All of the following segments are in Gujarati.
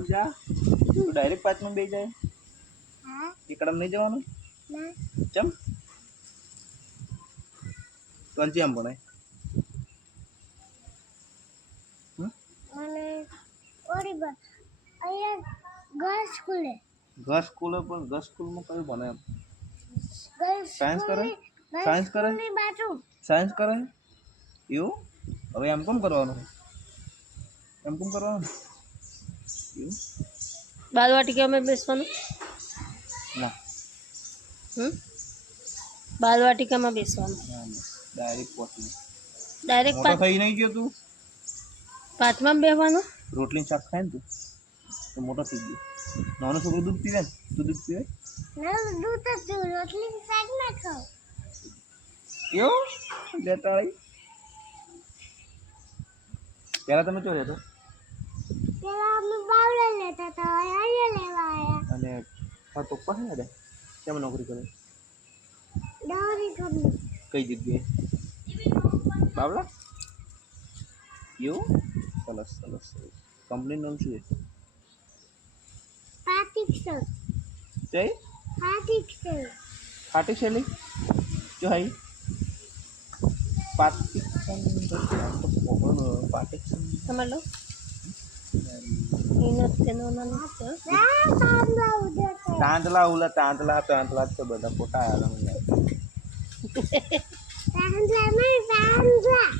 સમજા તું ડાયરેક્ટ પાંચમાં બે જાય એકડમ નહીં જવાનું ચમ કોણ આમ ભણાય ગર્લ્સ સ્કૂલ પણ ગર્લ્સ સ્કૂલમાં કયું ભણે એમ સાયન્સ કરે સાયન્સ કરે એવું હવે એમ કોમ કરવાનું એવું બાલવાટિકામાં બેસવાનું ના બાલવાટિકામાં બેસવાનું ડાયરેક્ટ પહોંચી ડાયરેક્ટ મોટો થઈ નહીં ગયો તું પાંચમાં બેસવાનું રોટલી શાક ખાય ને તું તો મોટો થઈ ગયો નાનો છોકરો દૂધ પીવે ને તું દૂધ પીવે એવું લેતા આવી પહેલાં તમે ચો રહેતો અને પપ્પા છે ને કેમ નોકરી કરે કઈ જગ્યાએ બાવળા એવું સરસ સરસ સરસ કંપનીનું નામ શું છે ફાટિક શૈલી જો હાઈ પાટિક તમારે લો તાંતલા ઉલા તાંતલા તાંતલા તો બધા ફોટા આવ્યા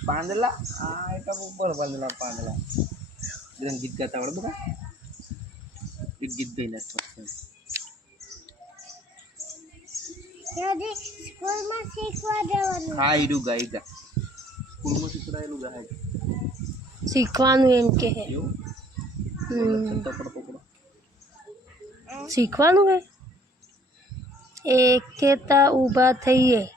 પાંદલા આ એટલે ઉપર પાંદલા ગીત ગાતા આવડે બધા એક ગીત ગઈ નાખો હા ઈડું ગાઈ ગા સ્કૂલમાં શીખવાડેલું ગાય શીખવાનું એમ કે હે શીખવાનું હે એકેતા ઊભા થઈએ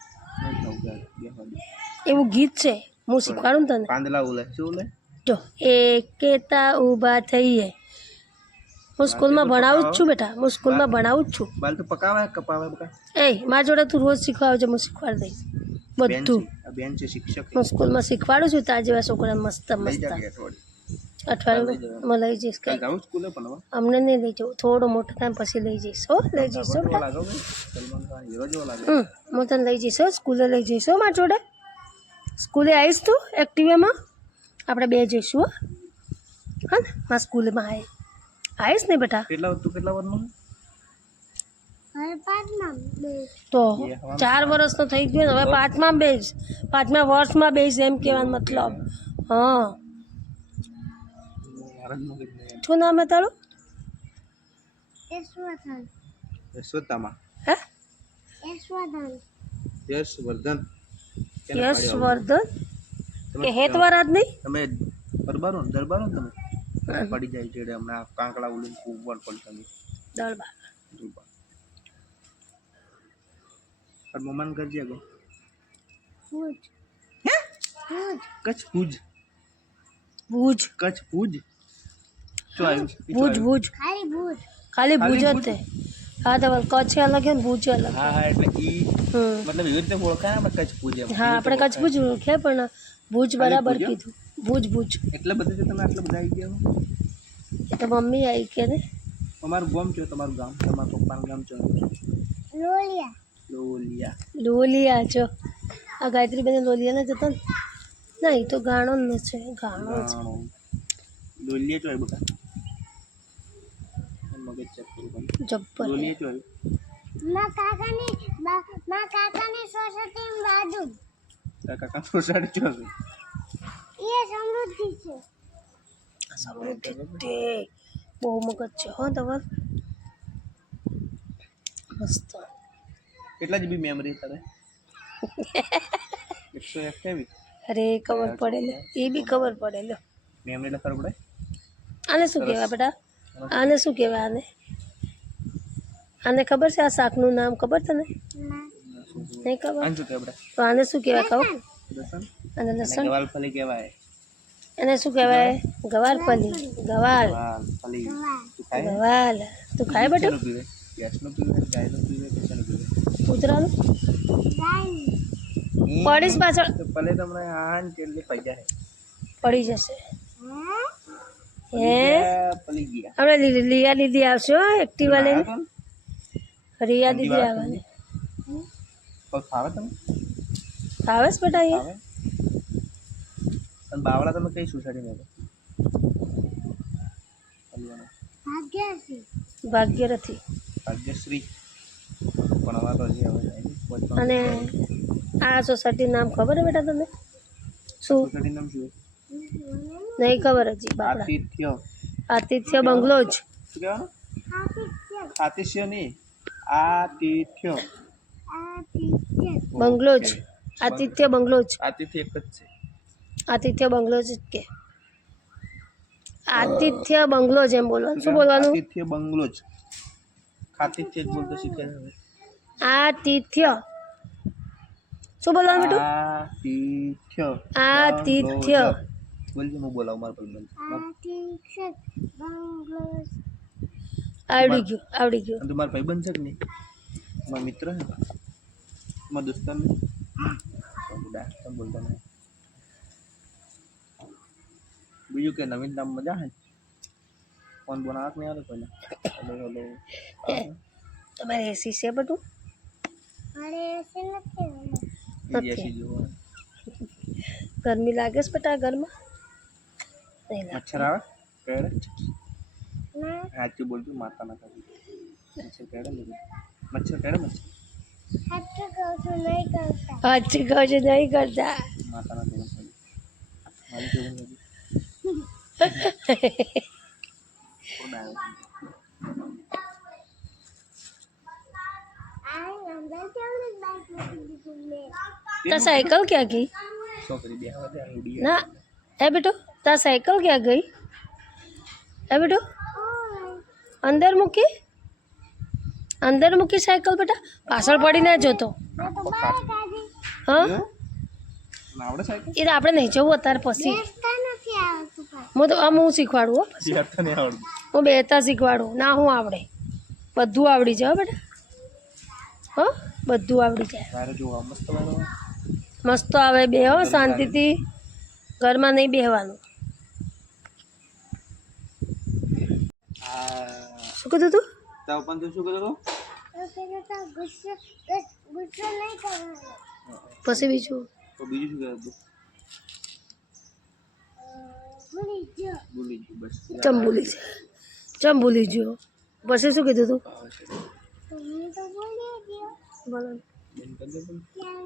એવું ગીત છે હું શીખવાડું તને પાંદલા ઉલે શું ઉલે જો એકેતા ઊભા થઈએ હું સ્કૂલમાં ભણાવું જ છું બેટા હું સ્કૂલમાં ભણાવું જ છું બાલ તો પકાવે કપાવે બકા એ મારા જોડે તું રોજ શીખવાડજે હું શીખવાડી દઈશ બધું બેન છે શિક્ષક હું સ્કૂલમાં શીખવાડું છું તારા જેવા છોકરા મસ્ત મસ્ત અઠવાડિયું લઈ જઈશ કઈ અમને નહીં લઈ જવું થોડો મોટો ટાઈમ પછી લઈ જઈશ હો લઈ જઈશ હું તને લઈ જઈશ સ્કૂલે લઈ જઈશ મારા જોડે સ્કૂલે આવીશ તું એક્ટિવામાં આપણે બે જઈશું હો હા ને મારા સ્કૂલમાં આવીશ ને બેટા કેટલા વર્ષનું તો 4 વર્ષનો થઈ ગયો હવે પાંચમા વર્ષમાં બેસ એમ કહેવાનો મતલબ હા શું નામ હે તારું યશવર્ધન યશવર્ધન કે હેતવરાજ નહીં તમે દરબારો તમે પડી જાય છે હમણાં કાંકડા ઉલીને કુંવર પડી તમે દરબાર મમાન કરજે ગો કચ્છ ભુજ કચ્છ ભુજ શું આવ્યું ભુજ ખાલી ભુજ જ તે હા તો કચ્છ અલગ હે ને ભુજ અલગ હા એટલે ઈ મતલબ એવી રીતે ઓળખાય આપણે કચ્છ ભુજ હા આપણે કચ્છ ભુજ ઓળખે પણ ભુજ બરાબર કીધું ભુજ એટલે બધું છે તમે આટલા બધા આવી ગયા એ તો મમ્મી આવી કે ને તમારું ગામ છે તમારું ગામ તમારા પપ્પાનું ગામ છે લોલિયા જો આ ગાયત્રી બેન લોલિયા ને જતા ને એ તો ગાણો ને છે ગાણો છે લોલિયા ચોય બકા મગજ ચેક કરું જબ્બર લોલિયા ચોય કાકાની સોસાયટી બાજુ કાકા સોસાયટી ચોય એ સમૃદ્ધિ છે સમૃદ્ધિ બહુ મગજ છે હો તમાર મસ્ત કેટલા જીબી મેમરી તારે 128 અરે ખબર પડે ને એ બી ખબર પડે લો મેમરી એટલે ખબર પડે આને શું કહેવાય બેટા આને શું કહેવાય આને ખબર છે આ શાકનું નામ ખબર તને નહીં ખબર આને શું કહેવાય તો આને શું કહેવાય કહું લસણ અને લસણ ગવારફળી કહેવાય એને શું કહેવાય ગવારફળી ગવાલ ફળી તું ખાય ગવાલ તું ખાય બેટા શેનું પીવે ગેસનું પીવે ગાયનું પીવે કે શેનું પીવે કૂતરાનું પડીશ પાછળ તો ભલે તમને આન કેટલી પૈસા હે પડી જશે હે પલી ગયા આપણે લિયા દીદી આવશે હો એક્ટિવા લઈને આવ્યો તો ને? રિયા ઠંડી દીદી વાર આવવાની પગ ફાવે તમે આવે છે બેટા અહીંયા ફાવે અને બાવળા તમે કઈ સોસાયટીમાં છો પલીવાળા ભાગ્યશ્રી ભાગ્યરથી ભાગ્યશ્રી પણ અમારે તો હજી હવે જાય નહીં. પહોંચવાનું. અને આ સોસાયટી નામ ખબર હે બેટા તમને શું સોસાયટીનું નામ શું નહીં ખબર હજી બાપડા આતિથ્ય આતિથ્ય બંગલોજ શું કહેવાનું આતિથ્ય નહીં આતિથ્ય બંગલોજ આતિથ્ય બંગલોજ આતિથ્ય એક જ છે આતિથ્ય બંગલોજ જ કે આતિથ્ય બંગલોજ એમ બોલવાનું શું બોલવાનું આતિથ્ય બંગલો જ આતિથ્ય જ બોલતો શીખે હવે આતિથ્ય શું બોલવાનું બેટું આતિથ્ય આતિથ્ય બોલજો હું બોલાવું મારા ભાઈ આવડી ગયું આવડી ગયું તો મારા ભાઈ બન છે કે નહીં મારા મિત્ર છે મારા દોસ્તાર ને બોલતો નહીં બીજું કે નવીન નામ મજા હે ફોન બનાવત નહીં આવે કોઈને હલો હલો તમારે એસી છે બધું અરે એસે નથી એસી જેવો ગરમી લાગે છે બેટા ઘરમાં નહીં લાગે મચ્છર આવે કેડે ના સાચું બોલજો માતા ના કરી મચ્છર કેડે મચ્છર કેડે મચ્છર સાચું કહું છું નહીં કરતા સાચું કહું છું નહીં કરતા માતા ના કરી મારી કેવું નથી કોણ આવ્યો આ અંદર કેવું બાઈક મૂકી દીધું મેં તાર સાયકલ ક્યાં ગઈ છોકરી બે આવે ત્યાં ઉડી ના એ બેટો તાર સાયકલ ક્યાં ગઈ એ બેટો અંદર મૂકી સાયકલ બેટા પાછળ પડી ના જતો હા આવડે સાહેબ એ તો આપણે નહીં જવું અત્યારે પછી બેસતા નથી આવતું પાછું હું તો આમ હું શીખવાડું હો પછી બેસતા નહીં આવડતું હું બેતા શીખવાડું ના હું આવડે બધું આવડી જાય હો બેટા હો બધું આવડી જાય તારે જોવા મસ્ત વાળો મસ્ત આવે બે હો શાંતિથી ઘરમાં નહીં બેહવાનું શું કીધું તું તાવ પણ તું શું કરતો તો ગુસ્સો નહીં કરવાનો પછી બીજું તો બીજું શું કરતો ભૂલી ગયો ભૂલી ગયું બસ ચમ ભૂલી ગયો પછી શું કીધું તું તો હું તો ભૂલી ગયો બોલો બંધ કરી દે પણ. ક્યાં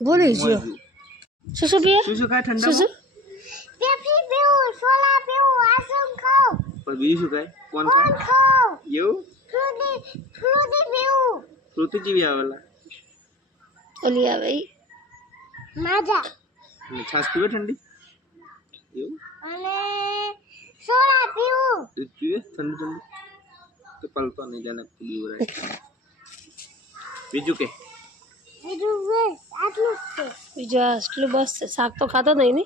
ભૂલી ગયો શું પીએ શું શું ખાય શું ઠંડા શું પેપ્સી પીવું સોલા પીવું આઈસ્ક્રીમ ખાઉં પણ બીજું શું ખાય કોણ ખાય ખાઉં એવું ફ્રૂટી પીવું ફ્રૂટી જેવી આવેલા ઓલી આવે ઈ. માજા અને છાશ પીવે ઠંડી એવું અને સોલા પીવું દૂધ પીવે ઠંડુ તો પલતો નહીં જાણે બીવરાય બીજું કે બીજું બસ આટલું જ છે બીજું આટલું બસ છે. શાક તો ખાતો નહીં ને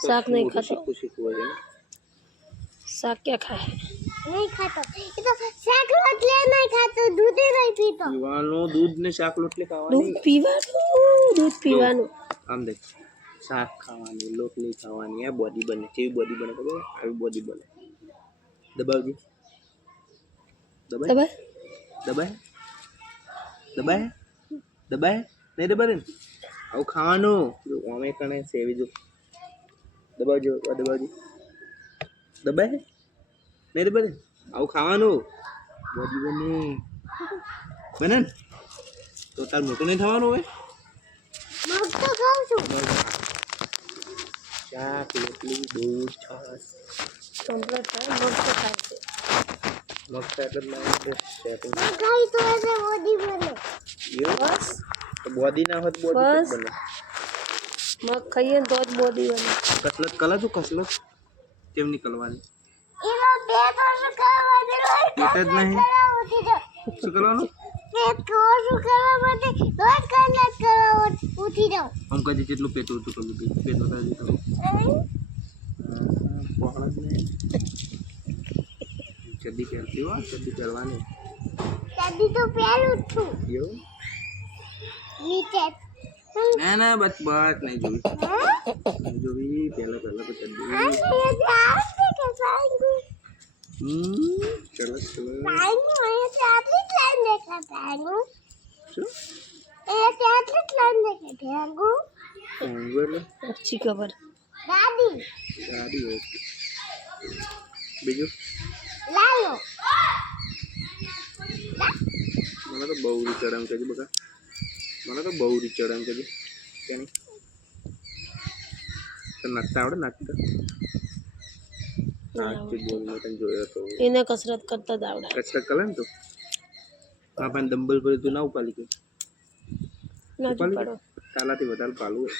શાક નહીં ખાતો. શીખવું હોય ને શાક ક્યાં ખાય નહીં ખાતો એ તો શાક રોટલી નહીં ખાતો દૂધ નહીં પીતો પીવાનું દૂધ ને શાક રોટલી ખાવાની દૂધ પીવાનું આમ દેખ શાક ખાવાની રોટલી ખાવાની આ બોડી બને કેવી બોડી બને ખબર આવી બોડી બને દબાવજો દબાય ખબર દબાય દબાય દબાય નહીં દબાય ને આવું ખાવાનું અમે કણે સેવી જો દબાવજો દબાવજો દબાય નહીં દબાય ને આવું ખાવાનું બોડી બને બને ને તો તાર મોટું નહીં થવાનું હોય મગ તો ખાઉં છું શાક રોટલી દૂધ છાશ કમ્પ્લીટ થાય મગ તો ખાય છે મગતા એટલે મારી સેટિંગ મગ ખાઈ તો એસે બોડી બને બસ તો બોડી ના હોત બોડી બસ. બને મગ ખાઈએ ને તો જ બોડી બને કસરત કલા તું કસરત કેમ નીકળવાની એનો પેટ ઓછું કરવા માટે પેટ જ નહીં ઉઠી જાઓ શું કરવાનું પેટ ઓછું કરવા માટે રોજ કસરત કરવા ઉઠી જાઓ આમ કદી જેટલું પેટ ઓછું કરવું હતું પેટ વધારે તમે પહોળા જ નહીં ચડ્ડી પહેરતી હો ચડ્ડી પહેરવાની દાદી તો પહેલું જ છું એવું નીચે ના ના બસ બસ નહીં જોવી પહેલા પહેલા તો કરી દઈએ ચલો ચલો શું अच्छी खबर ગાડી ઓકે બીજું મને તો બહુ રીચડામ છે બકા મને તો બહુ રીચડામ છે કેની તો નાચતા આવડે નાચતા નાચતો બોલ મેં તને જોયો તો એને કસરત કરતા જ આવડે કસરત કરે ને તો આપણે ડમ્બલ પર તું ના ઉપાડી કે ના ઉપાડી પાડો તાલાથી વધારે પાલું હોય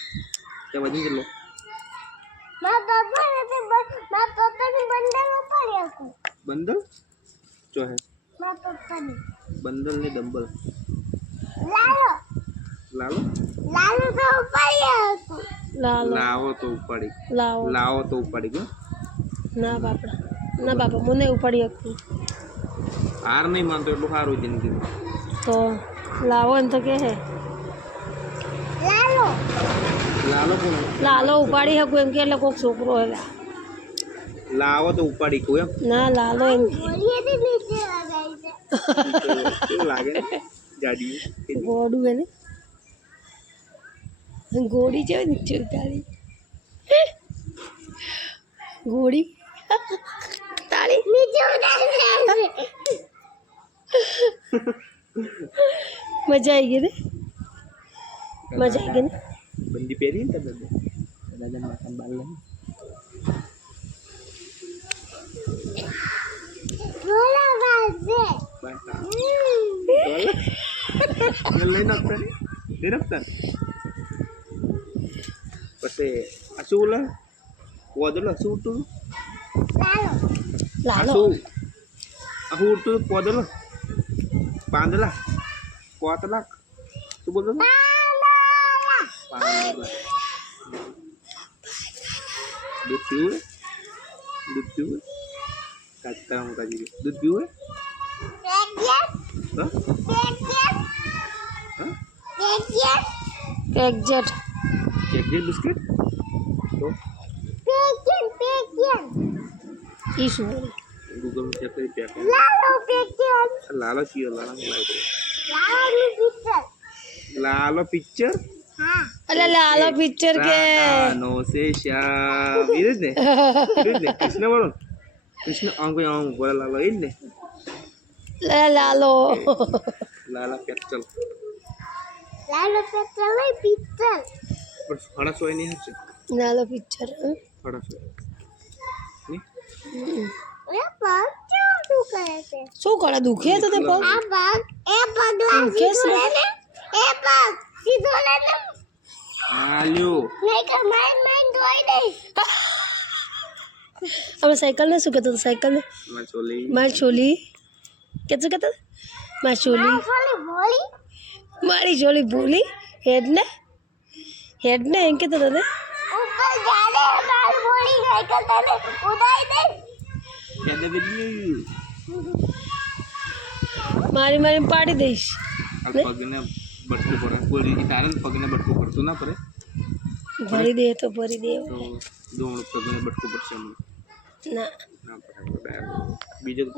ત્યાં વજન કેટલો બંદલ જો હે બંદલ ને ડમ્બલ લાલો લાવો તો ઉપાડી લાવો તો ઉપાડી ગયો ના બાપા મને ઉપાડી શકું હાર નહીં માનતો એટલું સારું જિંદગી તો લાવો એમ તો કે હે લાલો કોણ લાલો ઉપાડી શકું એમ કે એટલે કોઈક છોકરો હે લાવો તો ઉપાડી કહું એમ ના લાલો એમ કે કેવું લાગે ને ગાડી ગોડું હે ને ગોળી છે નીચે તાળી ગોળી તાળી મજા આવી ગઈ ને મજા આવી ગઈ ને બંદી પહેરી ને દાદા દાદા માથા બાલ લઈને લઈને આપતા પછી આ શું બોલે પોદલો શું ઉઠતું લાલો આખું ઉઠતું પોદલો પાંદલા પોતલા શું બોલતો दूध पीवे काटता हूँ काजी दूध पीवे एग्जेट बिस्किट तो इशू गूगल में चेक करी पैक लालो चाहिए लालो पिक्चर अरे लालो पिक्चर के नो से श्याम इधर ने कृष्ण बोलो कृष्ण आंखों आंख बोला लालो इधर लालो पिक्चर पिक्चर पर हड़ा सोए नहीं है लालो पिक्चर हड़ा सोए नहीं શું કરે દુખે તો તે પગ દુખે છે આલ્યો અમે સાયકલ ને શું કહેતો સાયકલ ને મારી છોલી કેતું કહેતો મારી છોલી મારી છોલી ભૂલી હેડ ને એમ કહેતો તને મારી પાડી દઈશ પગને બટકું પડે કોઈ તારે પગને બટકું પડતું ના પડે ભરી દે તો ભરી દે તો દોણ પગને બટકું પડશે ના ના પડે બીજું